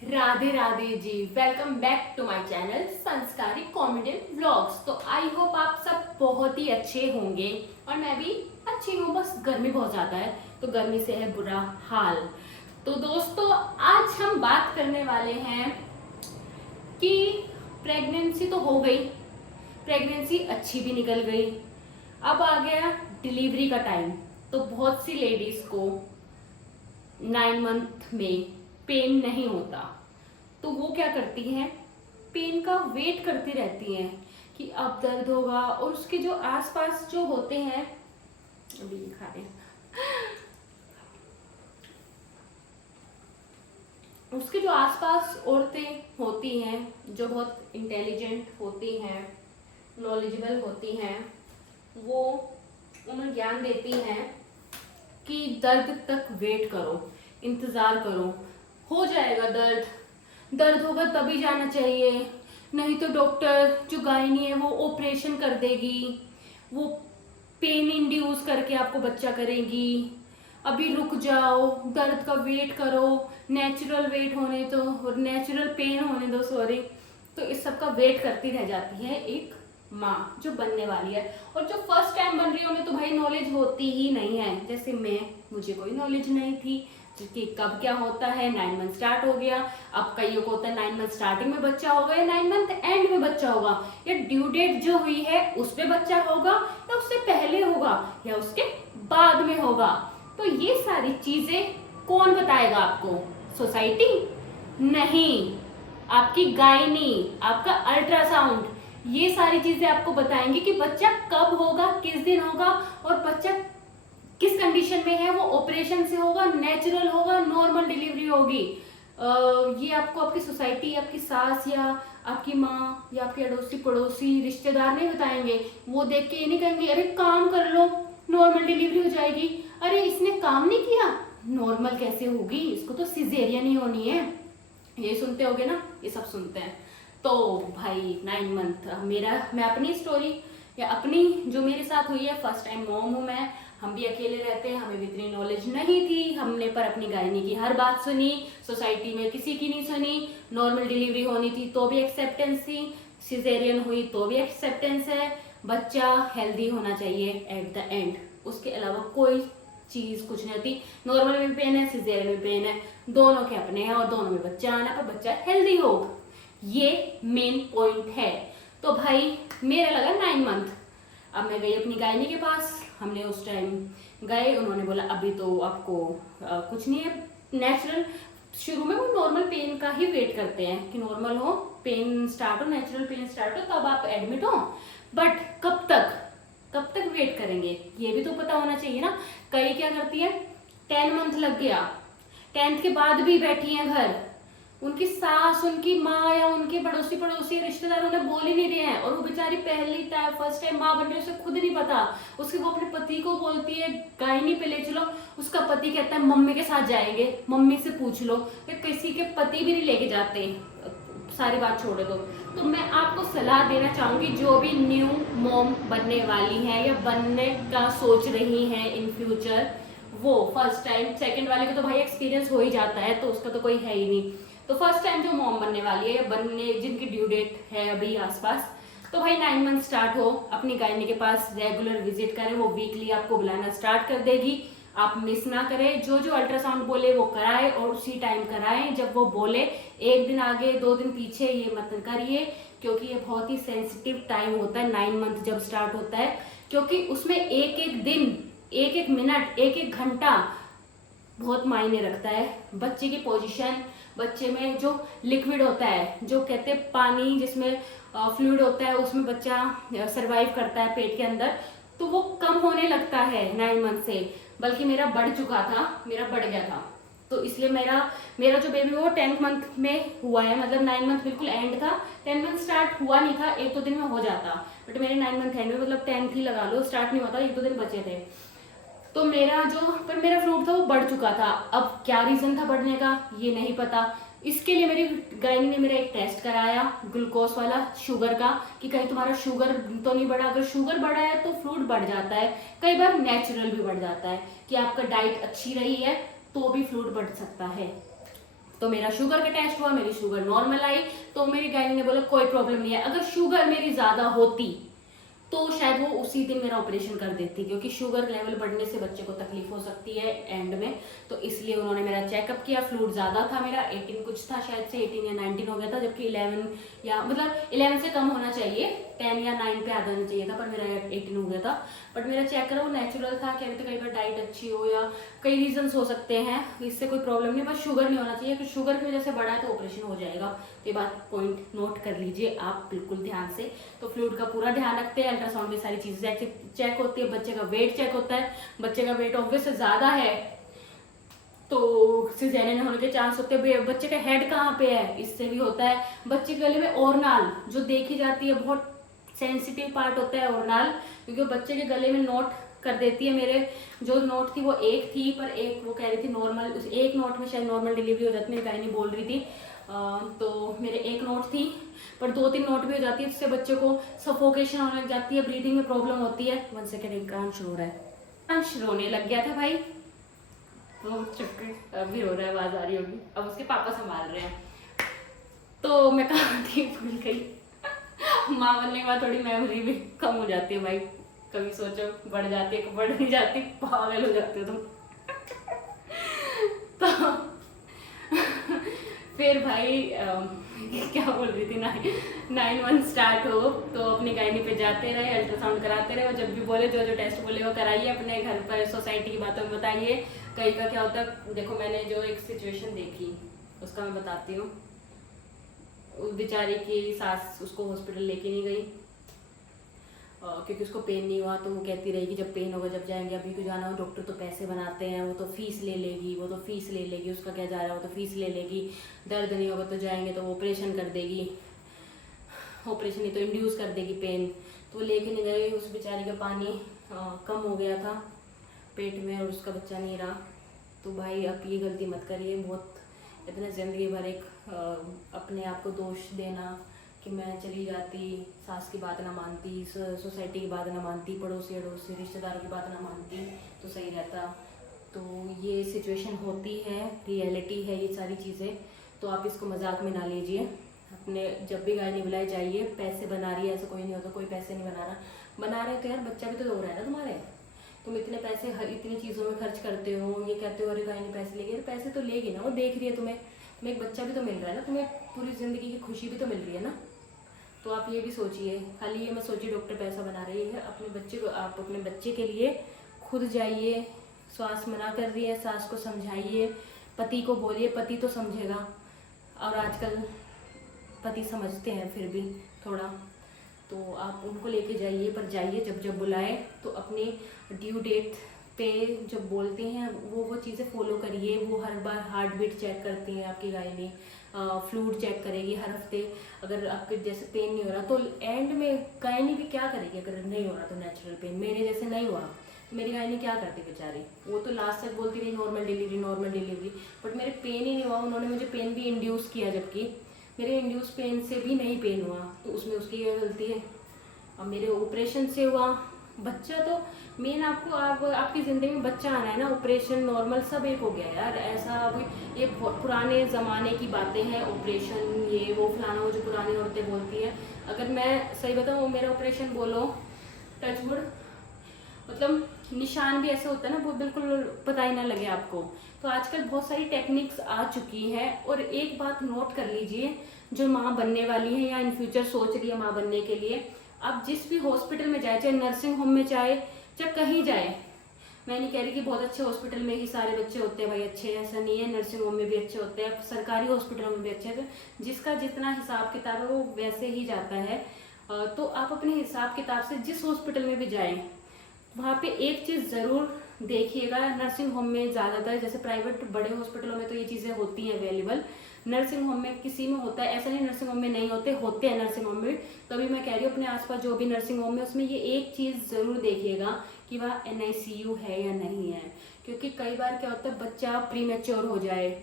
Radhe Radhe ji. Welcome back to my channel संस्कारी comedian vlogs. तो I hope आप सब बहुत ही अच्छे होंगे और मैं भी अच्छी हूँ। बस गर्मी बहुत ज़्यादा है तो गर्मी से है बुरा हाल। तो दोस्तों आज हम बात करने वाले हैं कि प्रेगनेंसी तो हो गई, प्रेगनेंसी अच्छी भी निकल गई, अब आ गया डिलीवरी का टाइम। तो बहुत सी लेडीज को 9 मंथ में पेन नहीं होता तो वो क्या करती हैं, पेन का वेट करती रहती हैं कि अब दर्द होगा। और उसके जो आसपास जो होते हैं, अभी दिखा रहे हैं, उसके जो आसपास औरतें होती हैं जो बहुत इंटेलिजेंट होती हैं, नॉलेजेबल होती हैं, वो उन्हें ज्ञान देती हैं कि दर्द तक वेट करो, इंतज़ार करो, हो जाएगा दर्द, दर्द होगा तभी जाना चाहिए, नहीं तो डॉक्टर जो गायनी है वो ऑपरेशन कर देगी, वो पेन इंड्यूस करके आपको बच्चा करेगी, अभी रुक जाओ, दर्द का वेट करो, नेचुरल वेट होने दो, नेचुरल पेन होने दो, सॉरी। तो इस सब का वेट करती रह जाती है एक माँ जो बनने वाली है। और जो फर्स्ट टाइम बन रही है उन्हें तो भाई नॉलेज होती ही नहीं है। जैसे मुझे कोई नॉलेज नहीं थी कि कब क्या होता है। 9 मंथ स्टार्ट हो गया, अब कईयों को होता है 9 मंथ स्टार्टिंग में बच्चा होगा या 9 मंथ एंड में बच्चा होगा, या ड्यू डेट जो हुई है उस पे बच्चा होगा या उससे पहले होगा या उसके बाद में होगा। तो ये सारी चीजें कौन बताएगा आपको? सोसाइटी नहीं, आपकी गायनी, आपका अल्ट्रासाउंड, ये सारी चीजें आपको बताएंगे कि बच्चा कब होगा, किस दिन होगा और बच्चा किस कंडीशन में है, वो ऑपरेशन से होगा, नेचुरल होगा, नॉर्मल डिलीवरी होगी। ये आपको आपकी सोसाइटी, आपकी सास या आपकी माँ या आपके अड़ोसी पड़ोसी रिश्तेदार नहीं बताएंगे। वो देख के ये नहीं कहेंगे अरे काम कर लो नॉर्मल डिलीवरी हो जाएगी, अरे इसने काम नहीं किया नॉर्मल कैसे होगी, इसको तो सिजेरियन ही होनी है। ये सुनते होगे ना, ये सब सुनते हैं। तो भाई 9 मंथ मैं अपनी स्टोरी या अपनी जो मेरे साथ हुई है, फर्स्ट टाइम मॉम हूँ मैं। हम भी अकेले रहते हैं, हमें भी इतनी नॉलेज नहीं थी, हमने पर अपनी गायनी की हर बात सुनी, सोसाइटी में किसी की नहीं सुनी। नॉर्मल डिलीवरी होनी थी तो भी एक्सेप्टेंस थी, सिजेरियन हुई तो भी एक्सेप्टेंस है। बच्चा हेल्दी होना चाहिए एट द एंड, उसके अलावा कोई चीज कुछ नहीं होती। नॉर्मल में पेन है, सिजेरियन में पेन है, दोनों के अपने हैं और दोनों में बच्चा आना, पर बच्चा हेल्दी हो, ये मेन पॉइंट है। तो भाई मेरा लगा 9 मंथ। अब मैं गई अपनी गायनी के पास, हमने उस टाइम गए, उन्होंने बोला अभी तो आपको कुछ नहीं है, नेचुरल। शुरू में वो नॉर्मल पेन का ही वेट करते हैं कि नॉर्मल हो, पेन स्टार्ट हो, नेचुरल पेन स्टार्ट हो तब आप एडमिट हो। बट कब तक वेट करेंगे ये भी तो पता होना चाहिए ना। कई क्या करती है, 10 मंथ लग गया, 10th के बाद भी बैठी हैं घर, उनकी सास, उनकी माँ या उनके पड़ोसी पड़ोसी रिश्तेदार उन्हें बोल ही नहीं रहे हैं, और वो बेचारी पहली टाइम फर्स्ट टाइम माँ बन रही है, उसे खुद नहीं पता। उसके वो अपने पति को बोलती है गायनी पे ले चलो, उसका पति कहता है मम्मी के साथ जाएंगे, मम्मी से पूछ लो। या किसी के पति भी नहीं लेके जाते, सारी बात छोड़ दो। तो मैं आपको सलाह देना चाहूंगी जो भी न्यू मॉम बनने वाली है या बनने का सोच रही है इन फ्यूचर, वो फर्स्ट टाइम, सेकंड वाले को तो भाई एक्सपीरियंस हो ही जाता है तो उसका तो कोई है ही नहीं। तो फर्स्ट टाइम जो मॉम बनने वाली है या बनने जिनकी ड्यू डेट है अभी आसपास, तो भाई 9 मंथ स्टार्ट हो, अपनी गायनी के पास रेगुलर विजिट करें, वो वीकली आपको बुलाना स्टार्ट कर देगी। आप मिस ना करें, जो जो अल्ट्रासाउंड बोले वो कराएं और उसी टाइम कराएं जब वो बोले। एक दिन आगे 2 दिन पीछे ये मत करिए, क्योंकि ये बहुत ही सेंसिटिव टाइम होता है 9 मंथ जब स्टार्ट होता है, क्योंकि उसमें एक एक दिन, एक एक मिनट, एक एक घंटा बहुत मायने रखता है। बच्चे की पोजीशन, बच्चे में जो लिक्विड होता है, जो कहते हैं पानी जिसमें फ्लूइड होता है, उसमें बच्चा सरवाइव करता है पेट के अंदर, तो वो कम होने लगता है 9 मंथ से। बल्कि मेरा बढ़ चुका था, मेरा बढ़ गया था, तो इसलिए मेरा जो बेबी वो 10th मंथ में हुआ है, मतलब 9 मंथ बिल्कुल एंड था, 10 मंथ स्टार्ट हुआ नहीं था, 1-2 दिन में हो जाता, बट मेरे 9 मंथ एंड में, मतलब 10th ही लगा लो, स्टार्ट नहीं होता, 1-2 दिन बचे थे। तो मेरा फ्लूड था वो बढ़ चुका था। अब क्या रीजन था बढ़ने का ये नहीं पता। इसके लिए मेरी गायनी ने मेरा एक टेस्ट कराया ग्लूकोज वाला, शुगर का, कि कहीं तुम्हारा शुगर तो नहीं बढ़ा। अगर शुगर बढ़ा है तो फ्लूड बढ़ जाता है, कई बार नेचुरल भी बढ़ जाता है, कि आपका डाइट अच्छी रही है तो भी फ्लूड बढ़ सकता है। तो मेरा शुगर का टेस्ट हुआ, मेरी शुगर नॉर्मल आई, तो मेरी गाइनी ने बोला कोई प्रॉब्लम नहीं है। अगर शुगर मेरी ज़्यादा होती तो शायद वो उसी दिन मेरा ऑपरेशन कर देती, क्योंकि शुगर लेवल बढ़ने से बच्चे को तकलीफ हो सकती है एंड में। तो इसलिए उन्होंने मेरा चेकअप किया। फ्लूइड ज़्यादा था मेरा, 18 कुछ था, शायद से 18 या 19 हो गया था, जबकि 11 या मतलब 11 से कम होना चाहिए, 10 या 9 पे आ जाना चाहिए था, पर मेरा 18 हो गया था। बट मेरा चेक करा वो नेचुरल था। क्या कहते कई बार डाइट अच्छी हो या कई रीजंस हो सकते हैं, इससे कोई प्रॉब्लम नहीं, बस शुगर नहीं होना चाहिए, क्योंकि शुगर की वजह से बढ़ा है तो ऑपरेशन हो जाएगा। तो ये बात पॉइंट नोट कर लीजिए आप बिल्कुल ध्यान से। तो फ्लूइड का पूरा ध्यान रखते हैं, अल्ट्रासाउंड में सारी चीज़ें चेक होती है, बच्चे का वेट चेक होता है। बच्चे का वेट ऑब्वियस ज़्यादा है तो सिजेरियन होने के चांस होते हैं। बच्चे का हेड कहाँ पे है, इससे भी होता है। बच्चे के गले में ओरनाल जो देखी जाती है, बहुत सेंसिटिव पार्ट होता है ओरनाल, क्योंकि बच्चे के गले में नोट कर देती है। मेरे जो नोट थी वो एक थी, पर एक वो कह रही थी नॉर्मल, उस एक नोट में शायद नॉर्मल डिलीवरी हो जाती, मेरी गायनी बोल रही थी। तो मेरे एक नोट थी, पर 2-3 नोट भी हो जाती है, जिससे बच्चे को सफोकेशन होने लग जाती है, ब्रीदिंग में प्रॉब्लम होती है। 1 सेकेंड, एक कांच रो रहा है, कांच रोने लग गया था भाई, वो चुप अभी रो रहा है, आवाज आ रही होगी, अब उसके पापा संभाल रहे हैं। तो मैं कहाँ थी, भूल गई। माँ बनने के बाद थोड़ी मेमोरी भी कम हो जाती है भाई, कभी सोचो बढ़ जाती है, बढ़ नहीं जाती, पागल हो जाते हो तुम। तो फिर भाई क्या बोल रही थी, 9 मंथ स्टार्ट हो तो अपनी गायनी पे जाते रहे, अल्ट्रासाउंड कराते रहे, और जब भी बोले जो जो टेस्ट बोले वो कराइए, अपने घर पर सोसाइटी की बातों में बताइए। कई का क्या होता है, देखो मैंने जो एक सिचुएशन देखी उसका मैं बताती हूँ। उस बेचारी की सास उसको हॉस्पिटल लेके नहीं गई, क्योंकि उसको पेन नहीं हुआ, तो वो कहती रहेगी जब पेन होगा जब जाएंगे, अभी को जाना हो, डॉक्टर तो पैसे बनाते हैं, वो तो फीस ले लेगी, वो तो फीस ले लेगी, उसका क्या जा रहा है, वो तो फीस ले लेगी, दर्द नहीं होगा तो जाएंगे तो वो ऑपरेशन कर देगी, ऑपरेशन नहीं तो इंड्यूस कर देगी पेन। तो वो लेके नहीं गई, उस बेचारी का पानी कम हो गया था पेट में और उसका बच्चा नहीं रहा। तो भाई आप ये गलती मत करिए, बहुत इतना ज़िंदगी भर एक अपने आप को दोष देना कि मैं चली जाती, सास की बात ना मानती, सोसाइटी की बात ना मानती, पड़ोसी अड़ोसी रिश्तेदारों की बात ना मानती तो सही रहता। तो ये सिचुएशन होती है, रियलिटी है ये सारी चीज़ें, तो आप इसको मजाक में ना लीजिए। अपने जब भी गाय नहीं बुलाए जाइए, पैसे बना रही है ऐसा कोई नहीं होता, कोई पैसे नहीं बना रहे तो यार बच्चा भी तो रो रहा है ना तुम्हारे, तुम इतने पैसे इतनी चीज़ों में खर्च करते हो, ये कहते हो अरे गाय नहीं पैसे लेगी, पैसे तो लेगी ना, वो देख रही है तुम्हें एक बच्चा भी तो मिल रहा है ना, तुम्हें पूरी ज़िंदगी की खुशी भी तो मिल रही है ना। तो आप ये भी सोचिए, खाली ये मत सोचिए डॉक्टर पैसा बना रही है, अपने बच्चे को, आप अपने बच्चे के लिए खुद जाइए। सास मना कर रही है, सास को समझाइए, पति को बोलिए, पति तो समझेगा, और आजकल पति समझते हैं फिर भी थोड़ा, तो आप उनको लेके जाइए, पर जाइए जब जब बुलाए तो अपनी ड्यू डेट पे जब बोलते हैं वो चीज़ें फॉलो करिए। वो हर बार हार्ट बीट चेक करती हैं आपकी गायनी, फ्लूइड चेक करेगी हर हफ्ते। अगर आपके जैसे पेन नहीं हो रहा तो एंड में गायनी भी क्या करेगी, अगर नहीं हो रहा तो नेचुरल पेन मेरे जैसे नहीं हुआ तो मेरी गायनी क्या करती बेचारी, वो तो लास्ट तक बोलती रही नॉर्मल डिलीवरी, बट मेरे पेन ही नहीं हुआ। उन्होंने मुझे पेन भी इंड्यूस किया, जबकि मेरे इंड्यूस पेन से भी नहीं पेन हुआ, तो उसमें उसकी ये गलती है। अब मेरे ऑपरेशन से हुआ बच्चा, तो मेन आपको आपकी ज़िंदगी में बच्चा आना है ना, ऑपरेशन नॉर्मल सब एक हो गया यार, ऐसा अभी ये पुराने ज़माने की बातें हैं, ऑपरेशन ये वो फलाना, वो जो पुरानी औरतें बोलती हैं। अगर मैं सही बताऊँ, मेरा ऑपरेशन बोलो टचवुड, मतलब निशान भी ऐसे होता है ना, वो बिल्कुल पता ही ना लगे आपको। तो आजकल बहुत सारी टेक्निक्स आ चुकी हैं। और एक बात नोट कर लीजिए, जो माँ बनने वाली है या इन फ्यूचर सोच रही है माँ बनने के लिए, आप जिस भी हॉस्पिटल में जाए, चाहे नर्सिंग होम में चाहे कहीं जाए, मैं नहीं कह रही कि बहुत अच्छे हॉस्पिटल में ही सारे बच्चे होते हैं भाई अच्छे, ऐसा नहीं है, नर्सिंग होम में भी अच्छे होते हैं, सरकारी हॉस्पिटलों में भी अच्छे हैं, तो जिसका जितना हिसाब किताब है वो वैसे ही जाता है। तो आप अपने हिसाब किताब से जिस हॉस्पिटल में भी जाएँ, वहाँ पे एक चीज़ ज़रूर देखिएगा। नर्सिंग होम में ज़्यादातर, जैसे प्राइवेट बड़े हॉस्पिटलों में तो ये चीज़ें होती हैं अवेलेबल, नर्सिंग होम में किसी में होता है, ऐसा नहीं नर्सिंग होम में नहीं होते हैं नर्सिंग होम में। तभी मैं कह रही हूँ अपने आसपास जो भी नर्सिंग होम है उसमें ये एक चीज़ ज़रूर देखिएगा कि वह NICU है या नहीं है, क्योंकि कई बार क्या होता है बच्चा प्रीमेच्योर हो जाए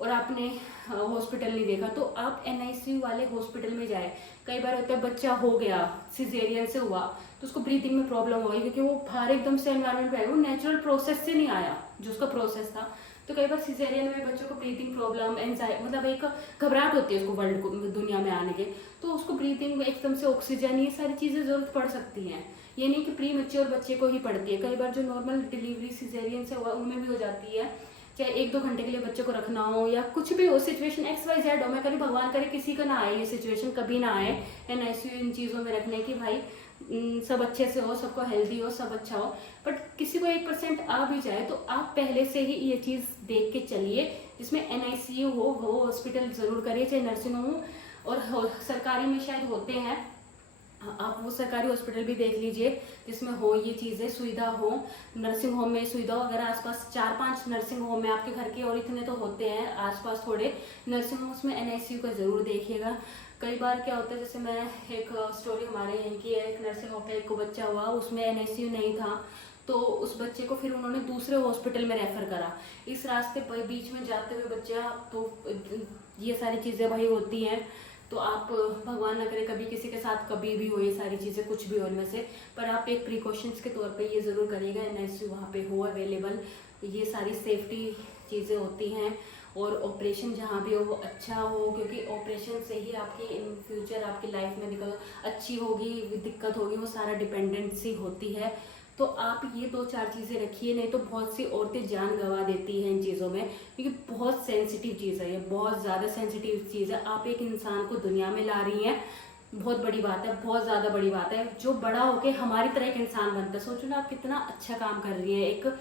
और आपने हॉस्पिटल नहीं देखा, तो आप NICU वाले हॉस्पिटल में जाए। कई बार होता है बच्चा हो गया, सिजेरियन से हुआ, तो उसको ब्रीथिंग में प्रॉब्लम हो गई, क्योंकि वो बाहर एकदम से एनवायरनमेंट में आया, वो नेचुरल प्रोसेस से नहीं आया जो उसका प्रोसेस था। तो कई बार सिजेरियन में बच्चों को ब्रीथिंग प्रॉब्लम, एंजाइटी, मतलब एक घबराहट होती है उसको वर्ल्ड को दुनिया में आने के, तो उसको ब्रीथिंग एकदम से ऑक्सीजन, ये सारी चीज़ें ज़रूरत पड़ सकती हैं। ये नहीं कि प्री मैच्योर बच्चे को ही पड़ती है, कई बार जो नॉर्मल डिलीवरी सिजेरियन से हुआ उनमें भी हो जाती है। चाहे 1-2 घंटे के लिए बच्चे को रखना हो या कुछ भी हो, सिचुएशन XYZ हो, मैं कभी भगवान करे किसी का ना आए ये सिचुएशन, कभी ना आए NICU इन चीज़ों में रखने की, भाई सब अच्छे से हो, सबको हेल्दी हो, सब अच्छा हो। बट किसी को 1% आ भी जाए तो आप पहले से ही ये चीज़ देख के चलिए, जिसमें NICU हो वो हॉस्पिटल ज़रूर करिए, चाहे नर्सिंग होम, और सरकारी में शायद होते हैं, आप वो सरकारी हॉस्पिटल भी देख लीजिए जिसमें हो ये चीज़ें, सुविधा हो। नर्सिंग होम में सुविधा हो, अगर आसपास 4-5 नर्सिंग होम है आपके घर के, और इतने तो होते हैं आसपास थोड़े नर्सिंग होम, उसमें NICU का ज़रूर देखिएगा। कई बार क्या होता है, जैसे मैं एक स्टोरी हमारे यहीं की है, एक नर्सिंग होम में एक को बच्चा हुआ, उसमें NICU नहीं था, तो उस बच्चे को फिर उन्होंने दूसरे हॉस्पिटल में रेफ़र करा। इस रास्ते पर बीच में जाते हुए बच्चा, तो ये सारी चीज़ें भाई होती हैं, तो आप भगवान ना करे कभी किसी के साथ कभी भी हो ये सारी चीज़ें, कुछ भी हो इनमें से, पर आप एक प्रिकॉशंस के तौर पे ये ज़रूर करिएगा NICU वहाँ पे हो अवेलेबल, ये सारी सेफ्टी चीज़ें होती हैं। और ऑपरेशन जहाँ भी हो वो अच्छा हो, क्योंकि ऑपरेशन से ही आपकी इन फ्यूचर आपकी लाइफ में दिक्कत अच्छी होगी, दिक्कत होगी, वो सारा डिपेंडेंसी होती है। तो आप ये 2-4 चीज़ें रखिए, नहीं तो बहुत सी औरतें जान गंवा देती हैं इन चीज़ों में, क्योंकि बहुत सेंसिटिव चीज़ है ये, बहुत ज़्यादा सेंसिटिव चीज़ है। आप एक इंसान को दुनिया में ला रही हैं, बहुत बड़ी बात है, बहुत ज़्यादा बड़ी बात है, जो बड़ा होके हमारी तरह एक इंसान बनता है। सोचो ना आप कितना अच्छा काम कर रही है, एक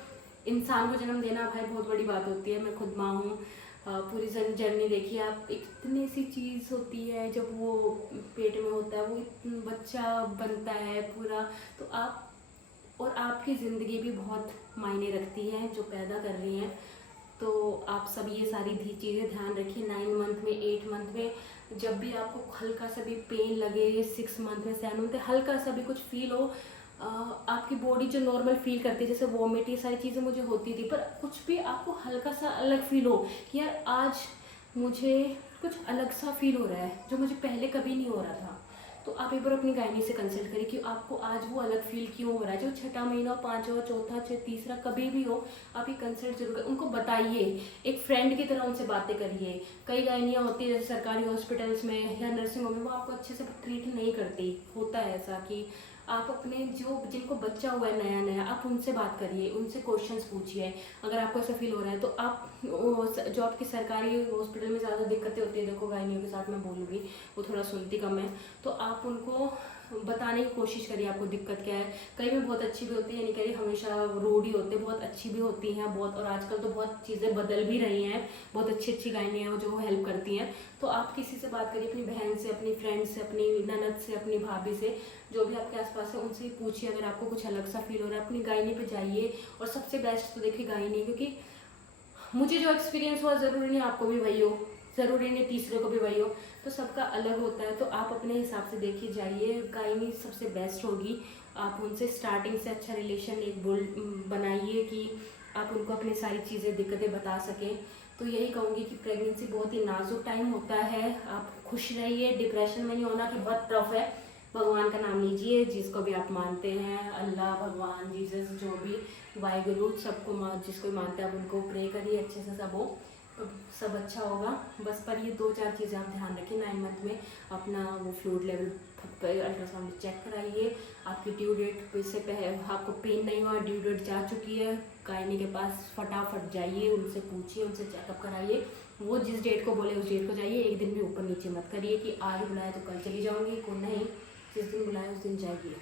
इंसान को जन्म देना भाई बहुत बड़ी बात होती है। मैं खुद माँ हूँ, पूरी जर्नी देखिए आप, इतनी सी चीज़ होती है जब वो पेट में होता है, वो बच्चा बनता है पूरा, तो आप और आपकी ज़िंदगी भी बहुत मायने रखती है जो पैदा कर रही हैं। तो आप सब ये सारी चीज़ें ध्यान रखिए। 9 मंथ में, 8 मंथ में, जब भी आपको हल्का सा भी पेन लगे, 6 मंथ में, 7 मंथ में हल्का सा भी कुछ फील हो, आपकी बॉडी जो नॉर्मल फील करती है, जैसे वॉमिट, ये सारी चीज़ें मुझे होती थी, पर कुछ भी आपको हल्का सा अलग फील हो कि यार आज मुझे कुछ अलग सा फील हो रहा है जो मुझे पहले कभी नहीं हो रहा था, तो आप एक बार अपनी गायनी से कंसल्ट करिए कि आपको आज वो अलग फील क्यों हो रहा है। जो 6ठा महीना, 5वां, चौथा, तीसरा, कभी भी हो, आप ये कंसल्ट जरूर करें, उनको बताइए, एक फ्रेंड की तरह उनसे बातें करिए। कई गायनियाँ होती है जैसे सरकारी हॉस्पिटल्स में या नर्सिंग होम में, वो आपको अच्छे से ट्रीट नहीं करती। होता है ऐसा कि आप अपने जिनको बच्चा हुआ है नया नया, आप उनसे बात करिए, उनसे क्वेश्चंस पूछिए। अगर आपको ऐसा फील हो रहा है तो आप जो आपकी सरकारी हॉस्पिटल में ज़्यादा दिक्कतें होती है, देखो गायनियों के साथ मैं बोलूँगी, वो थोड़ा सुनती कम है, तो आप उनको बताने की कोशिश करिए आपको दिक्कत क्या है। कई में बहुत अच्छी भी होती है, नहीं कह रही हमेशा रूड ही होते, बहुत अच्छी भी होती हैं बहुत, और आजकल तो बहुत चीज़ें बदल भी रही हैं, बहुत अच्छी अच्छी गायनियाँ जो हेल्प करती हैं। तो आप किसी से बात करिए, अपनी बहन से, अपनी फ्रेंड से, अपनी ननद से, अपनी भाभी से, जो भी आपके आसपास है उनसे पूछिए। अगर आपको कुछ अलग सा फील हो रहा है, अपनी गायनी पे जाइए। और सबसे बेस्ट तो देखिए गायनी, क्योंकि मुझे जो एक्सपीरियंस हुआ, ज़रूरी नहीं आपको भी वही हो, ज़रूरी नहीं तीसरे को भी वही हो, तो सबका अलग होता है। तो आप अपने हिसाब से देखिए जाइए, गायनी सबसे बेस्ट होगी। आप उनसे स्टार्टिंग से अच्छा रिलेशन एक बनाइए कि आप उनको अपनी सारी चीज़ें, दिक्कतें बता सकें। तो यही कहूँगी कि प्रेगनेंसी बहुत ही नाजुक टाइम होता है, आप खुश रहिए, डिप्रेशन में नहीं होना कि बहुत टफ है। भगवान का नाम लीजिए, जिसको भी आप मानते हैं, अल्लाह, भगवान, जीसस, जो भी, वाहिगुरु, सबको जिसको मानते हैं आप उनको प्रे करिए अच्छे से, सब हो तो सब अच्छा होगा। बस पर ये 2-4 चीज़ें आप ध्यान रखिए। 9 मंथ में अपना वो फ्लूइड लेवल अल्ट्रासाउंड चेक कराइए। आपकी ड्यू डेट से पहले आपको पेन नहीं हुआ, ड्यू डेट जा चुकी है, गायनी के पास फटाफट जाइए, उनसे पूछिए, उनसे चेकअप कराइए। वो जिस डेट को बोले उस डेट को जाइए, एक दिन भी ऊपर नीचे मत करिए कि आज बुलाया तो कल चली जाऊँगी, को नहीं, जिस दिन बुलाया उस दिन जाइए।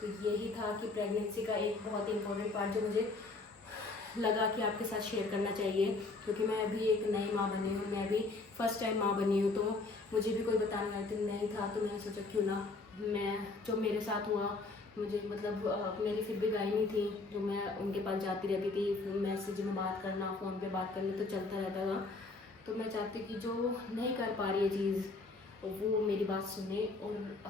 तो यही था कि प्रेगनेंसी का एक बहुत इंपॉर्टेंट पार्ट जो मुझे लगा कि आपके साथ शेयर करना चाहिए, क्योंकि मैं अभी एक नई माँ बनी हूँ, मैं अभी फर्स्ट टाइम माँ बनी हूँ, तो मुझे भी कोई बताने वाला तो नहीं था। तो मैंने सोचा क्यों ना मैं, जो मेरे साथ हुआ, मुझे मतलब मेरी फिर भी गायनी थी जो मैं उनके पास जाती रहती थी, मैसेज में बात करना, फ़ोन पे बात करना, तो चलता रहता था। तो मैं चाहती कि जो नहीं कर पा रही है चीज़, वो मेरी बात सुने और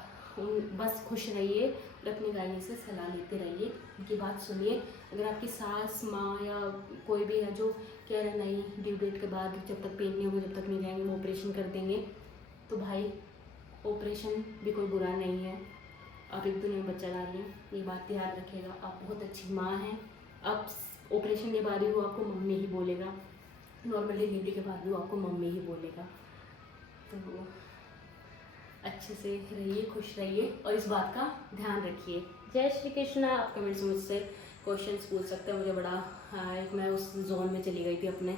बस खुश रहिए और अपनी गायनी से सलाह लेते रहिए, उनकी बात सुनिए। अगर आपकी सास, माँ या कोई भी है जो कह रहे नहीं ड्यू डेट के बाद जब तक पेन नहीं होगा जब तक नहीं जाएंगे, वो ऑपरेशन कर देंगे, तो भाई ऑपरेशन भी कोई बुरा नहीं है। आप एक दुनिया में बच्चा ला रही हैं, ये बात ध्यान रखिएगा। आप बहुत अच्छी माँ हैं, आप ऑपरेशन के बाद भी वो आपको मम्मी ही बोलेगा, नॉर्मल डिलीवरी के बाद भी वो आपको मम्मी ही बोलेगा। तो अच्छे से रहिए, खुश रहिए और इस बात का ध्यान रखिए। जय श्री कृष्ण। आप कमेंट्स में मुझसे क्वेश्चंस पूछ सकते हैं। मुझे बड़ा एक मैं उस जोन में चली गई थी अपने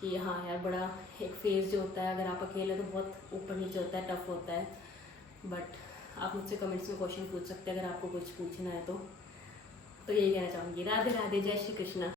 कि हाँ यार, बड़ा एक फेज़ जो होता है अगर आप अकेले तो बहुत ऊपर नीचे होता है, टफ होता है। बट आप मुझसे कमेंट्स में क्वेश्चन पूछ सकते हैं अगर आपको कुछ पूछना है तो यही कहना चाहूँगी। राधे राधे, जय श्री कृष्ण।